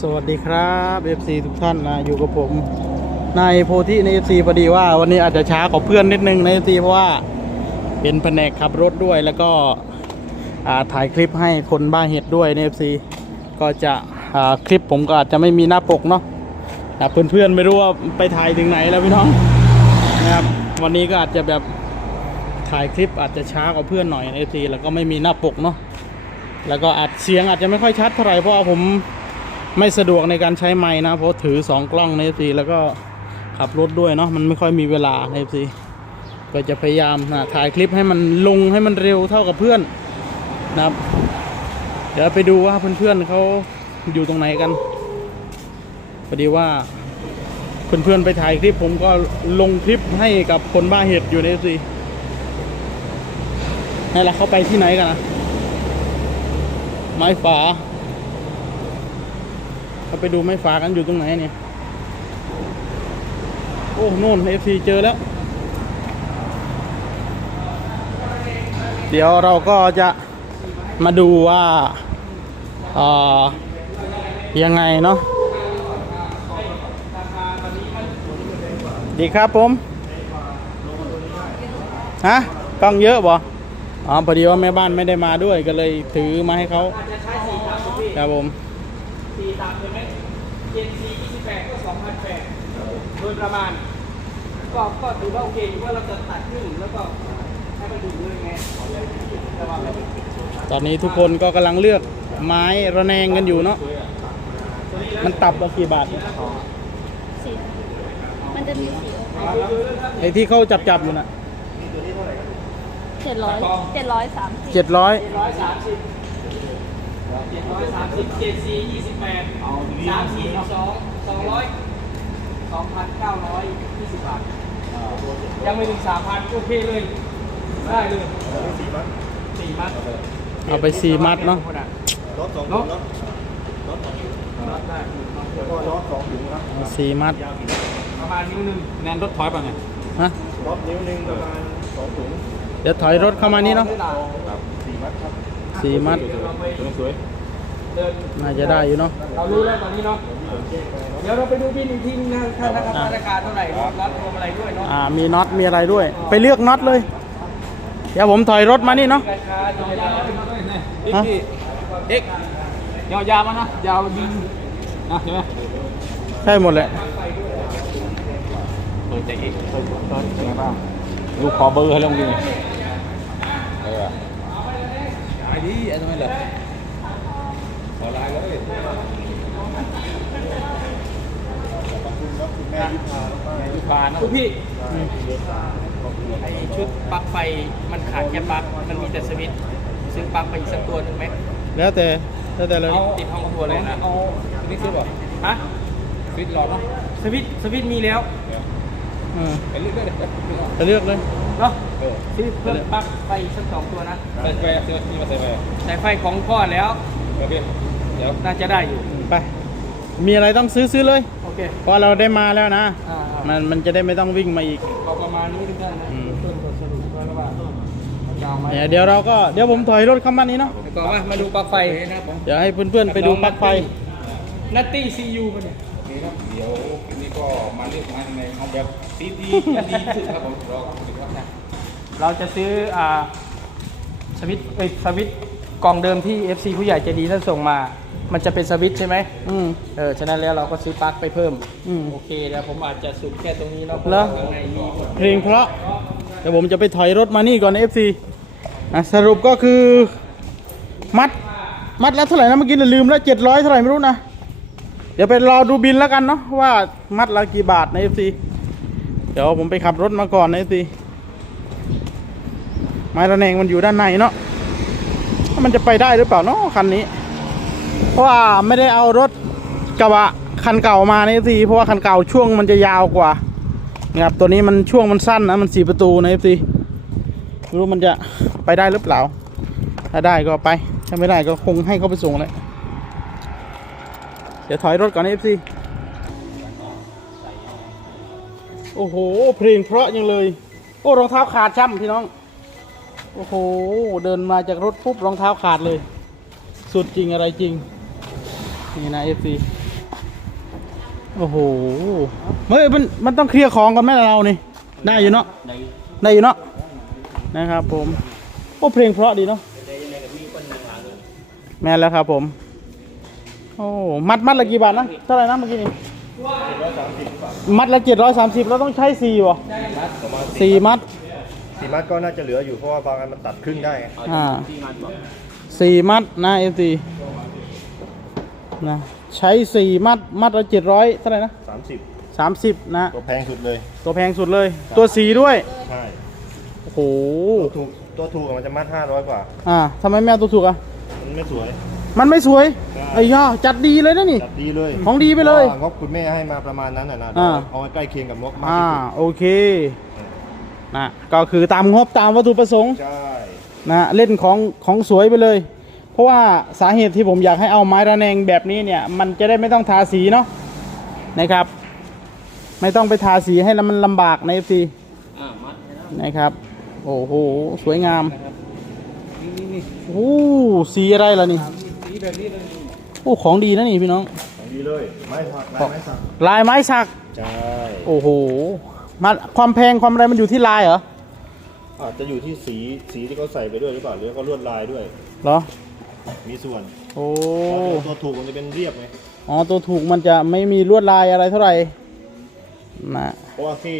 สวัสดีครับ FC ทุกท่านนะอยู่กับผมนายโพธิใน FC พอดีว่าวันนี้อาจจะช้ากว่าเพื่อนนิดนึงใน FC เพราะว่าเป็นแผนกขับรถด้วยแล้วก็ถ่ายคลิปให้คนบ้าเห็ดด้วยใน FC ก็จะคลิปผมก็อาจจะไม่มีหน้าปกเนาะเพื่อนๆไม่รู้ว่าไปถ่ายถึงไหนแล้วพี่น้องนะครับวันนี้ก็อาจจะแบบถ่ายคลิปอาจจะช้ากว่าเพื่อนหน่อยใน FC แล้วก็ไม่มีหน้าปกเนาะแล้วก็อาจเสียงอาจจะไม่ค่อยชัดเท่าไหร่เพราะว่าผม ไม่สะดวกในการใช้ไม้นะ เพราะถือ 2 กล้องใน FC แล้วก็ขับรถด้วยเนาะมันไม่ค่อยมีเวลาใน FC ก็จะพยายามนะถ่ายคลิปให้มันลงให้มันเร็วเท่ากับเพื่อนนะครับ เดี๋ยวไปดูว่าเพื่อนๆเขาอยู่ตรงไหนกันพอดีว่าเพื่อนๆไปถ่ายคลิปผมก็ลงคลิปให้กับคนบ้าเห็ดอยู่ใน FC นี่แหละเขาไปที่ไหนกันนะไม้ฝา เขาไปดูไม้ฝากันอยู่ตรงไหนเนี่ย โอ้โน่นเอฟซีเจอแล้ว เดี๋ยวเราก็จะมาดูว่าเอ่อยังไงเนาะดีครับผม ฮะกล้องเยอะบ่อ๋อพอดีว่าแม่บ้านไม่ได้มาด้วยก็เลยถือมาให้เขาครับผม สี่ตับใช่ไหมเจนซียี่สิบแปดก็สองพันแปดโดยประมาณ ก็ก็ถือว่าโอเคอยู่ว่าเราจะตัดครึ่งแล้วก็ให้มันดูด้วยไงแต่ว่าไม่ตอนนี้ทุกคนก็กำลังเลือกไม้ระแนงกันอยู่เนาะ มันตับละกี่บาทเนี่ยสีมันจะมีสีไอ้ที่เขาจับจับๆอยู่น่ะเจ็ดร้อยเจ็ดร้อยสามสิบเจ็ดร้อย เจ็ดร้อยสามสิบ เจ็ดร้อยสามสิบเจนซียี่สิบแปดสามสี่สองสองร้อยสองพันเก้าร้อยยี่สิบบาทยังไม่ถึงสามพันโอเคเลย ได้เลยสี่มัดสี่มัดเอาไปสี่มัดเนาะรถสองเนาะถุงรถรถได้แล้วก็รถสองถุงครับสี่มัด ประมาณนิ้วหนึ่งแนนรถถอยป่ะเนี่ยฮะรถนิ้วหนึ่งประมาณสองถุงเดี๋ยวถอยรถเข้ามานี่เนาะสี่มัดครับ สี่มัดสวยเดินน่าจะได้อยู่เนาะ เรารู้แล้วตอนนี้เนาะ เดี๋ยวเราไปดูบินอีกทีนึงนะท่านนะครับราคาเท่าไหร่รับรวมอะไรด้วยเนาะ อ่า มีน็อต มีอะไรด้วย ไปเลือกน็อตเลย เดี๋ยวผมถอยรถมานี่เนาะราคาจะยาวเอ็กพี่เอ็กยาวยาวๆมานะ ยาวดิงนะเห็นไหมใช่หมดแหละเปิดใจเอ็กเปิดเปิดเป็นไงบ้างดูขอเบอร์ให้ลงดิเออ ไอ้ดีไอ้ทำไมเหรอขอไลน์เลยลูกปลานะคุณพี่ ไอชุดปลั๊กไฟมันขาดแค่ปลั๊กมันมีแต่สวิตช์ซื้อปลั๊กไปอีกสักตัวหนึ่งไหมแล้วแต่แล้วแต่เลยเอาติดห้องครัวเลยนะเอานี่ซื้อป่ะฮะฟิตรอเนาะสวิตช์สวิตช์มีแล้ว เออไปเรื่อยๆเลยไปเลือกเลย เนาะเออซื้อเพิ่มปลั๊กไฟอีกสักสองตัวนะใส่ไฟซื้อที่มาใส่ไฟสายไฟของพ่อแล้ว โอเค เดี๋ยวน่าจะได้อยู่ ไป มีอะไรต้องซื้อซื้อเลย โอเคเพราะเราได้มาแล้วนะ อ่าๆมันมันจะได้ไม่ต้องวิ่งมาอีกก็ประมาณนี้ทุกท่านนะอืม ต้นบทสรุปก็แล้วว่าจะเอาไหมเนี่ยเดี๋ยวเราก็เดี๋ยวผมถอยรถเข้ามานี้เนาะแล้วก็มามาดูปลั๊กไฟเดี๋ยวให้เพื่อนๆไปดูปลั๊กไฟ นัตตี้ซียูมันเนี่ย นี่ครับเดี๋ยวคลิปนี้ก็มาเลือกไม้ใน เอาแบบดีดีดีสุดครับผมรอครับนะเราจะซื้ออ่าสวิตช์เอ้ยสวิตช์กล่องเดิมที่ FC ผู้ใหญ่ใจดีท่านส่งมา มันจะเป็นสวิตช์ใช่ไหมอืม เออฉะนั้นแล้วเราก็ซื้อปลั๊กไปเพิ่มอืม โอเคเดี๋ยวผมอาจจะสุดแค่ตรงนี้เนาะเหรอข้างในมีเพลงเพราะเดี๋ยวผมจะไปถอยรถมานี่ก่อน FC อะสรุปก็คือ มัด มัดแล้วเท่าไหร่นะเมื่อกี้น่ะลืมแล้วเจ็ดร้อยเท่าไหร่ไม่รู้นะ เดี๋ยวไปรอดูบินแล้วกันเนาะว่ามัดละกี่บาทใน FC เดี๋ยวผมไปขับรถมาก่อนใน FC ไม้ระแนงมันอยู่ด้านในเนาะมันจะไปได้หรือเปล่าเนาะคันนี้ เพราะว่าไม่ได้เอารถกระบะคันเก่ามาใน FC เพราะว่าคันเก่าช่วงมันจะยาวกว่านะครับตัวนี้มันช่วงมันสั้นนะมันสี่ประตูนะ FC ไม่รู้มันจะไปได้หรือเปล่า ถ้าได้ก็ไป ถ้าไม่ได้ก็คงให้เขาไปส่งเลยเดี๋ยวถอยรถก่อนนะ FC โอ้โห เพลงเพราะยังเลย โอ้รองเท้าขาดช่ำพี่น้อง โอ้โห เดินมาจากรถปุ๊บรองเท้าขาดเลย สุดจริงอะไรจริง นี่นะ FC โอ้โห เฮ้ยมันมันต้องเคลียร์ของกันไหมล่ะเรานี่ ได้อยู่เนาะ ได้อยู่เนาะ นะครับผม โอ้เพลงเพราะดีเนาะแม่นแล้วครับผม โอ้ มัดมัดละกี่บาทนะ เท่าไหร่นะเมื่อกี้นี่ มัดละเจ็ดร้อยสามสิบเราต้องใช้สี่วะสี่มัดสี่มัดก็น่าจะเหลืออยู่เพราะว่าบางอันมันตัดครึ่งได้ไงอ่าสี่มัดนะเอฟซีนะใช้สี่มัดมัดละเจ็ดร้อยเท่าไหร่นะสามสิบสามสิบนะ ตัวแพงสุดเลย ตัวแพงสุดเลย ตัวสีด้วยใช่โอ้โหตัวถูกตัวถูกอะมันจะมัดห้าร้อยกว่าอ่าทำไมไม่เอาตัวถูกอะมันไม่สวย มันไม่สวยใช่ไอ้ย่าจัดดีเลยนะนี่ จัดดีเลยของดีไปเลย พราะว่างบคุณแม่ให้มาประมาณนั้นน่ะนะอ่า เอาไว้ใกล้เคียงกับงบมากอ่าที่สุดโอเคนะก็คือตามงบตามวัตถุประสงค์ ใช่นะเล่นของของสวยไปเลย เพราะว่าสาเหตุที่ผมอยากให้เอาไม้ระแนงแบบนี้เนี่ย มันจะได้ไม่ต้องทาสีเนาะนะครับ ไม่ต้องไปทาสีให้แล้วมันลำบากในเอฟซีอ่ามัดนะครับ โอ้โห สวยงามโอ้สีอะไรล่ะนี่ สีแบบนี้เลยโอ้ของดีนะนี่พี่น้องของดีเลยไม้สักไม้ไม้สักลายไม้สักใช่โอ้โหมาความแพงความอะไรมันอยู่ที่ลายเหรออาจจะอยู่ที่สีสีที่เขาใส่ไปด้วยหรือเปล่าหรือเขาลวดลายด้วยเหรอมีส่วน โอ้ตัวถูกมันจะเป็นเรียบไงอ๋อตัวถูกมันจะไม่มีลวดลายอะไรเท่าไหร่นะเพราะว่าที่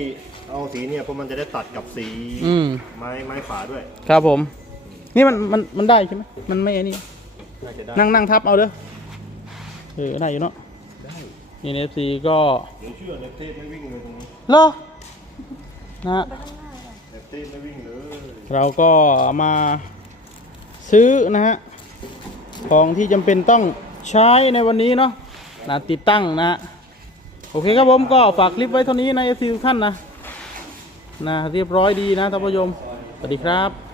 เอาสีเนี่ยเพราะมันจะได้ตัดกับสีอืมไม้ไม้ฝาด้วย ครับผม นี่มันมันมันได้ใช่ไหมมันไม่อันนี้ น่าจะได้นั่งนั่งทับเอาเด้อเออได้อยู่เนาะได้นี่เอฟซีก็เดี๋ยวเชื่อเน็ตเทพไม่วิ่งเลยตรงนี้เหรอนะฮะเน็ตเทพไม่วิ่งเลยเราก็มาซื้อนะฮะ ของที่จำเป็นต้องใช้ในวันนี้เนาะนะติดตั้งนะฮะโอเคครับผมก็ฝากคลิปไว้เท่านี้นะเอฟซีทุกท่านนะนะเรียบร้อยดีนะท่านผู้ชมสวัสดีครับ